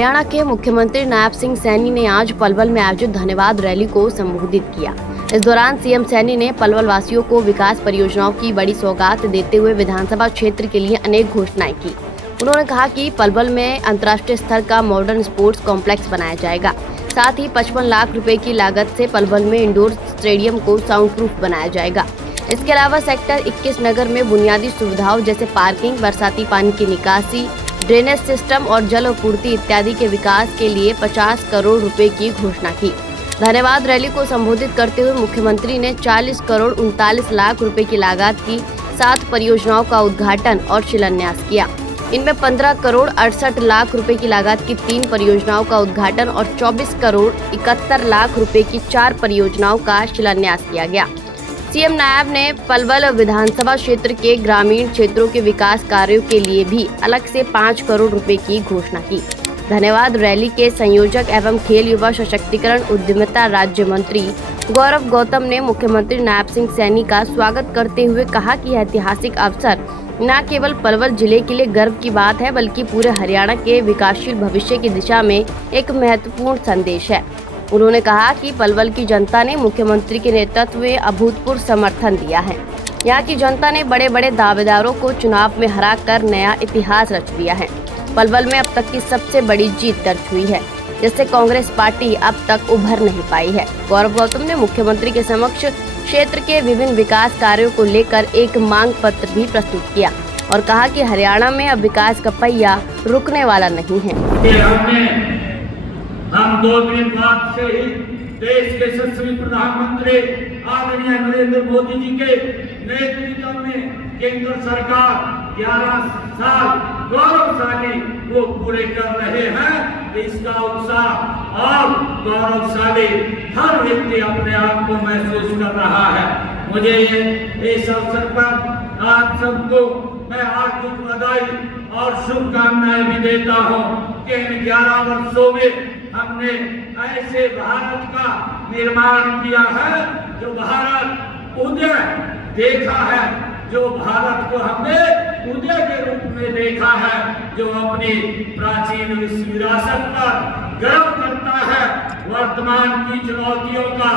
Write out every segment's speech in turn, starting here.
हरियाणा के मुख्यमंत्री नायब सिंह सैनी ने आज पलवल में आयोजित धन्यवाद रैली को संबोधित किया। इस दौरान सीएम सैनी ने पलवल वासियों को विकास परियोजनाओं की बड़ी सौगात देते हुए विधानसभा क्षेत्र के लिए अनेक घोषणाएं की। उन्होंने कहा कि पलवल में अंतर्राष्ट्रीय स्तर का मॉडर्न स्पोर्ट्स कॉम्प्लेक्स बनाया जाएगा। साथ ही 55 लाख रुपए की लागत से पलवल में इंडोर स्टेडियम को साउंड प्रूफ बनाया जाएगा। इसके अलावा सेक्टर 21 नगर में बुनियादी सुविधाओं जैसे पार्किंग, बरसाती पानी की निकासी, ड्रेनेज सिस्टम और जल आपूर्ति इत्यादि के विकास के लिए 50 करोड़ रुपए की घोषणा की। धन्यवाद रैली को संबोधित करते हुए मुख्यमंत्री ने 40 करोड़ 39 लाख रुपए की लागत की 7 परियोजनाओं का उद्घाटन और शिलान्यास किया। इनमें 15 करोड़ 68 लाख रुपए की लागत की 3 परियोजनाओं का उद्घाटन और 24 करोड़ 71 लाख रुपए की 4 परियोजनाओं का शिलान्यास किया गया। सीएम नायब ने पलवल विधानसभा क्षेत्र के ग्रामीण क्षेत्रों के विकास कार्यों के लिए भी अलग से 5 करोड़ रुपए की घोषणा की। धन्यवाद रैली के संयोजक एवं खेल युवा सशक्तिकरण उद्यमिता राज्य मंत्री गौरव गौतम ने मुख्यमंत्री नायब सिंह सैनी का स्वागत करते हुए कहा कि यह ऐतिहासिक अवसर न केवल पलवल जिले के लिए गर्व की बात है, बल्कि पूरे हरियाणा के विकासशील भविष्य की दिशा में एक महत्वपूर्ण संदेश है। उन्होंने कहा कि पलवल की जनता ने मुख्यमंत्री के नेतृत्व में अभूतपूर्व समर्थन दिया है। यहाँ की जनता ने बड़े बड़े दावेदारों को चुनाव में हराकर नया इतिहास रच दिया है। पलवल में अब तक की सबसे बड़ी जीत दर्ज हुई है, जिससे कांग्रेस पार्टी अब तक उभर नहीं पाई है। गौरव गौतम ने मुख्यमंत्री के समक्ष क्षेत्र के विभिन्न विकास कार्यों को लेकर एक मांग पत्र भी प्रस्तुत किया और कहा कि हरियाणा में अब विकास का पहिया रुकने वाला नहीं है। हम 2 दिन बाद से ही देश के यशस्वी प्रधानमंत्री आदरणीय नरेंद्र मोदी जी के नेतृत्व में केंद्र सरकार 11 साल गौरवशाली वो पूरे कर रहे हैं। इसका उत्साह और गौरवशाली हर व्यक्ति अपने आप को महसूस कर रहा है। मुझे इस अवसर पर आप सबको मैं हार्दिक बधाई और शुभकामनाएं भी देता हूं कि इन 11 वर्षों में हमने ऐसे भारत का निर्माण किया है जो भारत उदय देखा है, जो भारत को हमने उदय के रूप में देखा है, जो अपनी प्राचीन विरासत पर गर्व करता है, वर्तमान की चुनौतियों का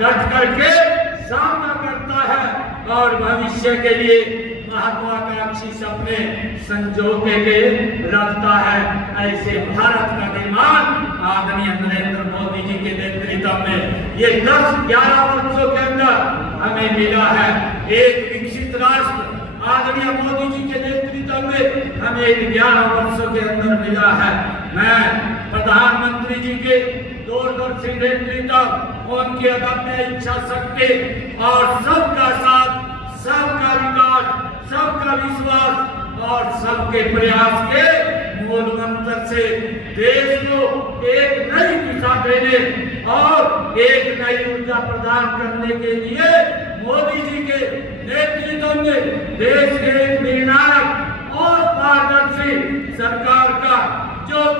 डट करके सामना करता है और भविष्य के लिए महत्वाकांक्षी सपने संजोके के रखता है। ऐसे भारत का निर्माण आदरणीय नरेंद्र मोदी जी के नेतृत्व में ये 10-11 वर्षों के अंदर हमें मिला है। एक विकसित राष्ट्र आदरणीय मोदी जी के नेतृत्व में हमें इन 11 वर्षों के अंदर मिला है। मैं प्रधानमंत्री जी के दूरदर्शी नेतृत्व, उनकी अदम्य इच्छा शक्ति और सबका साथ, सबका विकास, सबका विश्वास और सबके प्रयास के मूल मंत्र से देश को एक नई दिशा देने और एक नई ऊर्जा प्रदान करने के लिए मोदी जी के नेतृत्व में देश के एक निर्णायक और पारदर्शी सरकार का जो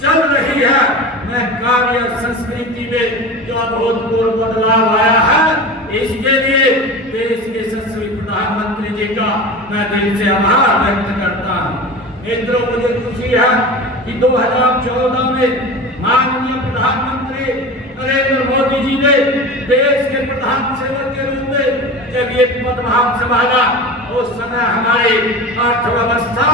चल रही है, मैं कार्य संस्कृति में जो अभूतपूर्व बदलाव आया है, इसके लिए देश के यशस्वी प्रधानमंत्री जी का मैं दिल से आभार व्यक्त करता हूँ। मित्रों, मुझे खुशी है कि 2014 में माननीय प्रधानमंत्री नरेंद्र मोदी जी ने देश के प्रधान सेवक के रूप में जब ये पदभार संभाला, उस समय हमारी अर्थव्यवस्था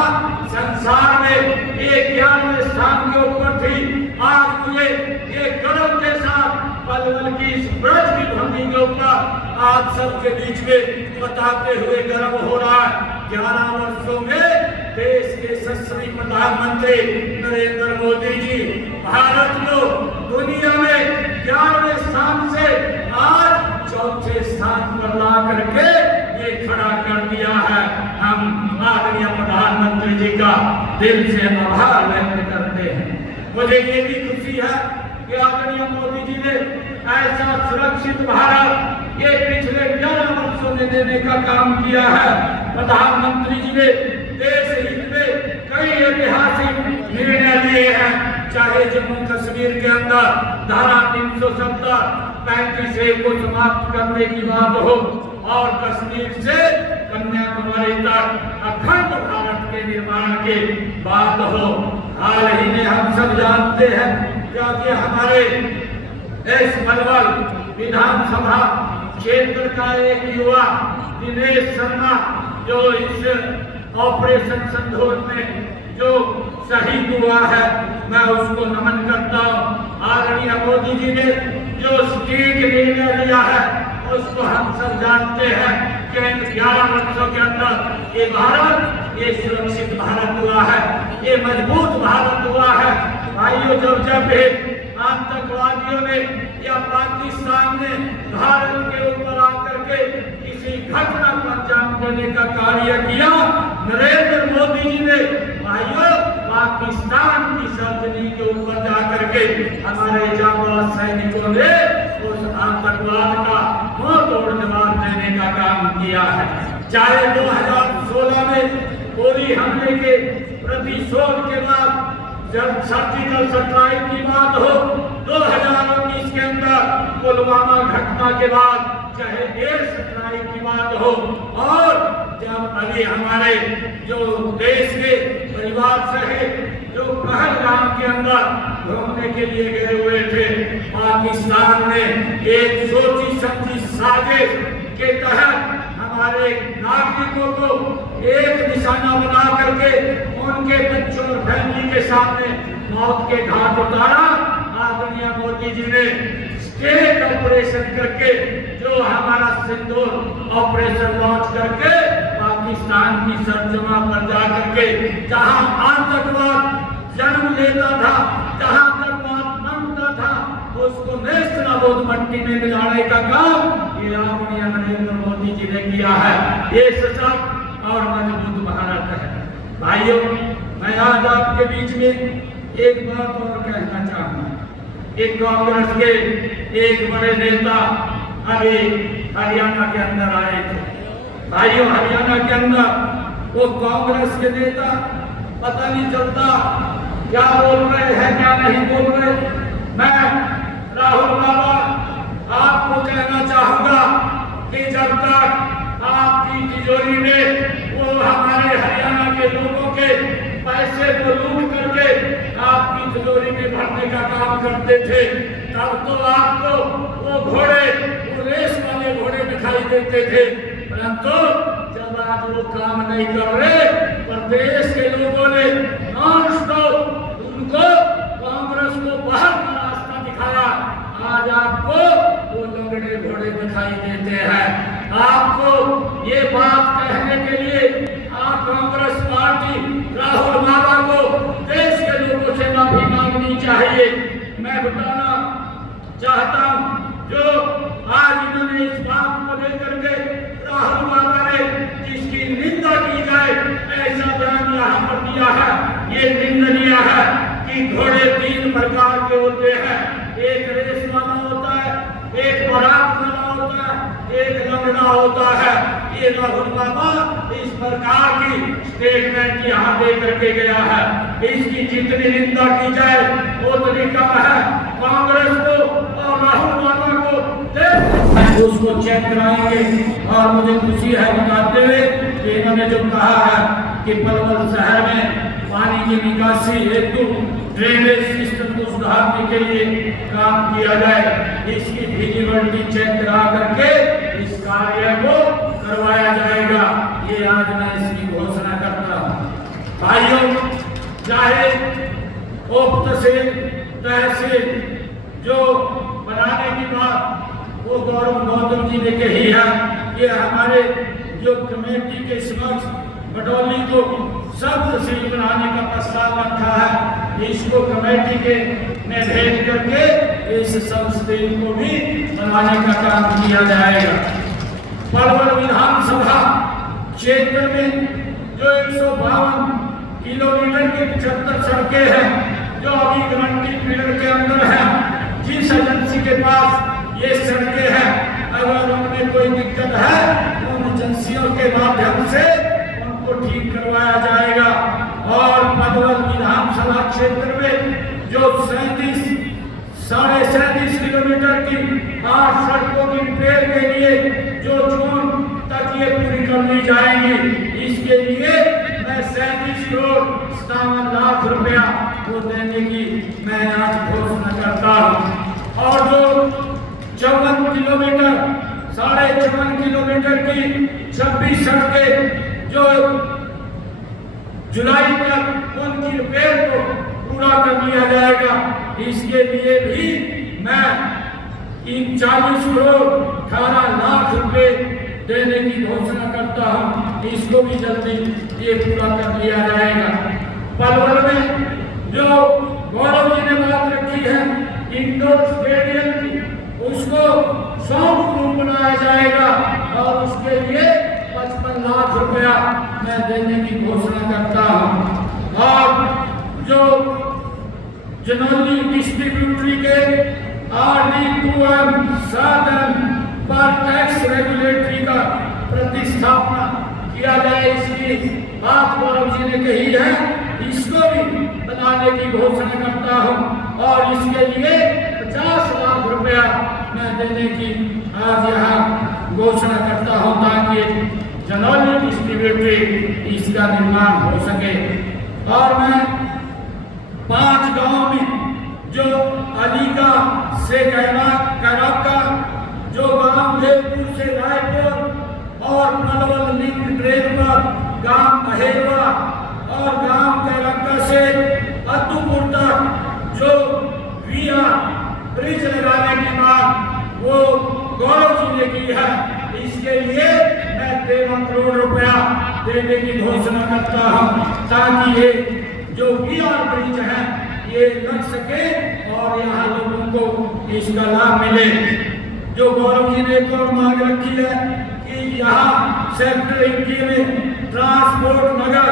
संसार में 11वें स्थान के ऊपर थी। आज मुझे ये गर्व के साथ पलवल की इस ब्रज की भूमि के ऊपर आप सबके बीच में बताते हुए गर्व हो रहा है। 11 वर्षों में देश के यशस्वी प्रधानमंत्री नरेंद्र मोदी जी भारत को दुनिया में 11वें स्थान से आज 4थे स्थान पर ला करके ये खड़ा कर दिया है। हम आदरणीय प्रधानमंत्री जी का दिल से आभार व्यक्त करते हैं। मुझे ये भी खुशी है कि आदरणीय मोदी जी ने ऐसा सुरक्षित भारत ये पिछले 11 वर्षों में देने का काम किया है। प्रधानमंत्री जी ने देश हित में कई ऐतिहासिक निर्णय लिए हैं, चाहे जम्मू कश्मीर के अंदर धारा 370 35A को समाप्त करने की बात हो और कश्मीर से कन्याकुमारी तक अखंड भारत के के निर्माण की बात हो। हाल ही में हम सब जानते हैं कि हमारे इस पलवल विधानसभा क्षेत्र का एक युवा दिनेश शर्मा जो इस ऑपरेशन सिंदूर में जो शहीद हुआ है, मैं उसको नमन करता हूँ। आदरणीय मोदी जी ने जो सटीक निर्णय लिया है उसको हम सब जानते हैं कि इन 11 वर्षों के अंदर ये भारत, ये सुरक्षित भारत हुआ है, ये मजबूत भारत हुआ है। भाइयों, जब भी आतंकवादियों ने या पाकिस्तान ने भारत के ऊपर आकर के किसी घटना को अंजाम देने का कार्य किया, नरेंद्र मोदी जी ने भाइयों पाकिस्तान की सरजमी के ऊपर जाकर के हमारे जांबाज सैनिकों ने उस आतंकवाद का मुंह तोड़ जवाब देने का काम किया है। चाहे 2016 में पूरी हमले के प्रतिशोध के बाद जब सर्जिकल स्ट्राइक की बात हो, 2019 के अंदर पुलवामा घटना के बाद चाहे एयर स्ट्राइक की बात हो, और जब अभी हमारे जो देश के परिवार से जो पहलगाम के अंदर घूमने के लिए गए हुए थे, पाकिस्तान ने एक सोची समझी साजिश के तहत हमारे नागरिकों को एक निशाना बना करके उनके बच्चों और फैमिली के सामने मौत के घाट उतारा। आदरणीय मोदी जी ने स्टेट ऑपरेशन करके जो हमारा सिंदूर ऑपरेशन लॉन्च करके पाकिस्तान की सरजमा पर जा करके जहां आतंकवाद जन्म लेता था, जहां आतंकवाद बनता था, उसको नेस्तनाबूद मट्टी में मिलाने का काम ये आदरणीय नरेंद्र मोदी जी ने किया है। ये सशक्त और मजबूत भारत है। भाइयों, मैं आज आपके बीच में एक बात और कहना चाहूंगा। एक कांग्रेस के एक बड़े नेता अभी हरियाणा के अंदर आए थे। भाइयों, हरियाणा के अंदर वो कांग्रेस के नेता पता नहीं चलता क्या बोल रहे हैं क्या नहीं बोल रहे। मैं राहुल बाबा आपको कहना चाहूंगा कि जब तक आपकी तिजोरी में वो हमारे हरियाणा के लोगों के पैसे को लूट करके आपकी तिजोरी में भरने का काम करते थे, तब तो आपको वो घोड़े, वो रेस वाले घोड़े दिखाई देते थे। परंतु जब आज वो काम नहीं कर रहे, प्रदेश के लोगों ने नॉन स्टॉप उनको कांग्रेस को बाहर का रास्ता दिखाया। आज आपको वो लंगड़े घोड़े दिखाई देते हैं। आपको ये बात कहने के लिए आप कांग्रेस पार्टी राहुल बाबा को देश के लोगों से माफी मांगनी चाहिए। मैं बताना चाहता हूं, जो आज इन्होंने इस बात को लेकर के राहुल बाबा ने जिसकी निंदा की जाए ऐसा बयान यहाँ पर दिया है, ये निंदनीय है कि घोड़े 3 प्रकार के होते हैं। एक रेस वाला होता है, एक बारात वाला होता है, एक लंगड़ा होता है। ये राहुल बाबा इस प्रकार की स्टेटमेंट यहाँ दे करके गया है। इसकी जितनी निंदा की जाए उतनी कम है। कांग्रेस को और राहुल बाबा को उसको चेक कराएंगे। और मुझे खुशी है बताते हुए कि इन्होंने जो कहा है कि पलवल शहर में पानी की निकासी हेतु ड्रेनेज सिस्टम को सुधारने के लिए काम किया जाए, इसकी फिजिबिलिटी चेक करा करके इस कार्य को करवाया जाएगा। ये आज मैं इसकी घोषणा करता हूँ। भाइयों, चाहे उप तहसील जो बनाने की बात वो गौतम जी ने कही है, ये हमारे जो कमेटी के समक्ष बटौली को सब तहसील बनाने का प्रस्ताव रखा है। इसको कमेटी के में भेज करके इस सब तहसील को भी बनाने का काम किया जाएगा। पलवल विधानसभा क्षेत्र में जो 152 किलोमीटर की 75 सड़कें हैं जो अभी गारंटी पीरियड के अंदर है, जिस एजेंसी के पास ये सड़कें हैं, अगर उनमें कोई दिक्कत है उन एजेंसियों के माध्यम से उनको ठीक करवाया जाएगा। और पलवल विधानसभा क्षेत्र में जो 37.5 किलोमीटर की 8 सड़कों की रिपेयर के लिए जो जून तक ये पूरी कर ली जाएंगी, इसके लिए मैं 37 मैं आज घोषणा करता हूँ। और जो 54 किलोमीटर 54.5 किलोमीटर की 26 सड़कें जो जुलाई तक उनकी रिपेयर को पूरा कर लिया जाएगा, इसके लिए भी मैं 40 करोड़ 18 लाख रुपए देने की घोषणा करता हूँ। इसको भी जल्दी ये पूरा कर लिया जाएगा। पलवल में जो गौरव जी ने बात रखी है इंडोर स्टेडियम की, उसको साउंड प्रूफ बनाया जाएगा और उसके लिए 55 लाख रुपया मैं देने की घोषणा करता हूँ। और जो जनौली डिस्ट्रीब्यूटरी के RD2M साधन पर टैक्स रेगुलेटरी का प्रतिस्थापना किया जाए, इसकी बात गौरव जी ने कही है, इसको भी बनाने की घोषणा करता हूँ। और इसके लिए 50 लाख रुपया मैं देने की आज यहाँ घोषणा करता हूँ, ताकि जनौली डिस्ट्रीब्यूटरी इसका निर्माण हो सके। और मैं 5 गांव में जो अलीका से कैराका, जो गांव देवपुर से रायपुर और पलवल लिंक ट्रेन पर गांव महेरवा और गांव कैराका से अद्दूपुर तक जो विया ब्रिज लगाने की बात वो गौरव जी ने की है, इसके लिए मैं 13 करोड़ रुपया देने की घोषणा करता हूँ, ताकि ये जो विया ब्रिज है ये लग सके और यहाँ लोगों को इसका लाभ मिले। जो गौरव जी ने एक और मांग रखी है कि यहाँ सेक्टर 21 में ट्रांसपोर्ट नगर,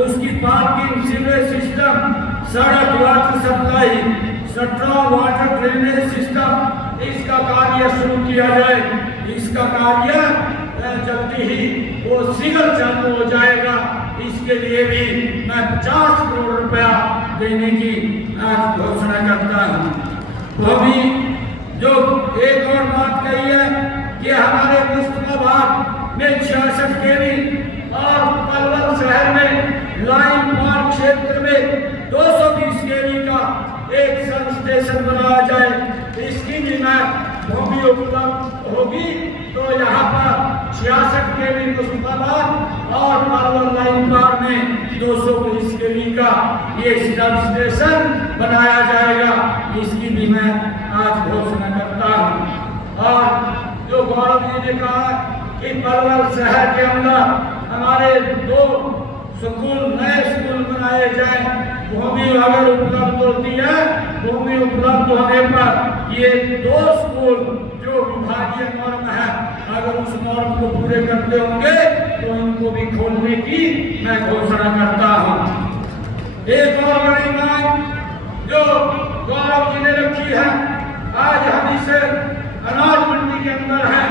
उसकी पार्किंग, सीवरेज सिस्टम, सड़क, water supply, 17 water drainage system, इसका कार्य शुरू किया जाए। इसका कार्य जल्दी ही वो शीघ्र चालू हो जाएगा। इसके लिए भी मैं 50 करोड़ रुपया देने की आज घोषणा करता हूँ। तो अभी जो एक और बात कही है कि हमारे मुस्तफाबाद में 66 केवी और पलवल शहर में लाइन पार्क क्षेत्र में 220 केवी का एक सब स्टेशन बनाया जाए। इसकी भी मैं भूमि उपलब्ध होगी तो यहाँ पर 66 केवी मुस्तफाबाद और पलवल लाइन पार्क में 220 केवी का ये सब स्टेशन बनाया जाएगा। इसकी भी मैं आज घोषणा करता हूँ। और जो गौरव जी ने कहा कि पलवल शहर के अंदर हमारे 2 स्कूल, नए स्कूल बनाए जाए, भूमि अगर उपलब्ध होती है, भूमि उपलब्ध होने पर ये 2 स्कूल जो विभागीय नॉर्म है, अगर उस नॉर्म को पूरे करते होंगे तो इनको भी खोलने की मैं घोषणा करता हूँ। एक और बड़ी मांग जो गौरव जी ने रखी है, आज हम इसे अनाज मंडी के अंदर है,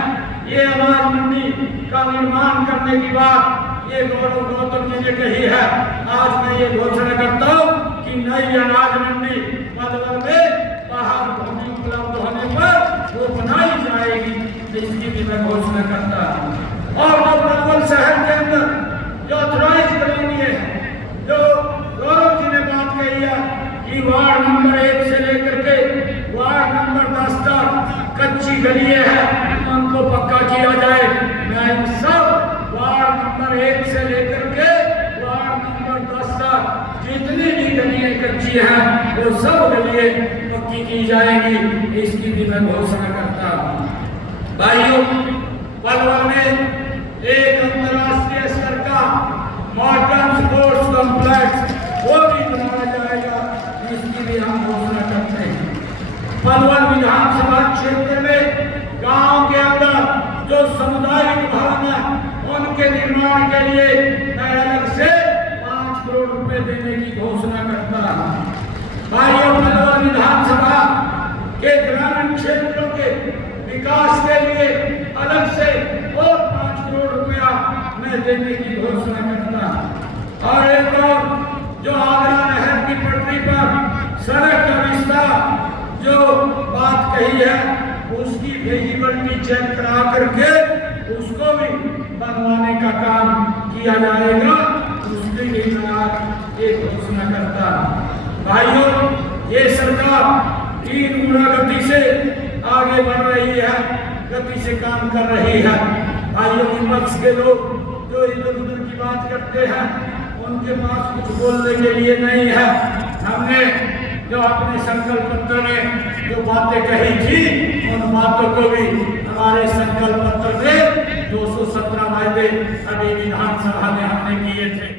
ये अनाज मंडी का निर्माण करने की बात ये गौरव गौतम जी ने कही है। आज मैं ये घोषणा करता हूँ कि नई अनाज मंडी पलवल में बाहर भूमि उपलब्ध होने पर वो बनाई जाएगी, इसकी भी मैं घोषणा करता हूँ। और जो पलवल शहर के अंदर जो ऑथराइज जमीन है, जो गौरव जी ने बात कही है कि वार्ड नंबर 1 से लेकर के वार्ड नंबर 10 तक कच्ची गलियां हैं, उनको पक्का किया जाए। मैं इन सब वार्ड नंबर 1 से लेकर के वार्ड नंबर 10 तक जितनी भी गलियां कच्ची हैं वो सब गलियां पक्की की जाएंगी, इसकी भी मैं घोषणा करता हूँ। भाइयों, पलवल में एक अंतर्राष्ट्रीय स्तर का मॉडर्न स्पोर्ट्स कॉम्प्लेक्स वो भी बनाया जाएगा, इसकी भी हम घोषणा करते हैं। पलवल विधानसभा क्षेत्र में गांव के अंदर जो सामुदायिक भवन है उनके निर्माण के लिए मैं अलग से 5 करोड़ रुपए देने की घोषणा करता हूँ। भाइयों, पलवल विधानसभा के ग्रामीण क्षेत्रों के विकास के लिए अलग से और 5 करोड़ रुपया मैं देने की घोषणा करता हूँ। और एक और जो आगरा नहर की पटरी पर सड़क का विस्तार जो बात कही है उसकी विजिबिलिटी चेक करा करके उसको भी बनवाने का काम किया जाएगा, उसके लिए मैं आज एक घोषणा करता हूँ। भाइयों, ये सरकार तीन गुना गति से आगे बढ़ रही है, गति से काम कर रही है। भाइयों, विपक्ष के लोग जो इधर उधर की बात करते हैं, उनके पास कुछ बोलने के लिए नहीं है। हमने जो अपने संकल्प पत्र में जो बातें कही थी, उन बातों को भी हमारे संकल्प पत्र में 217 वायदे अभी विधानसभा में हमने किए थे।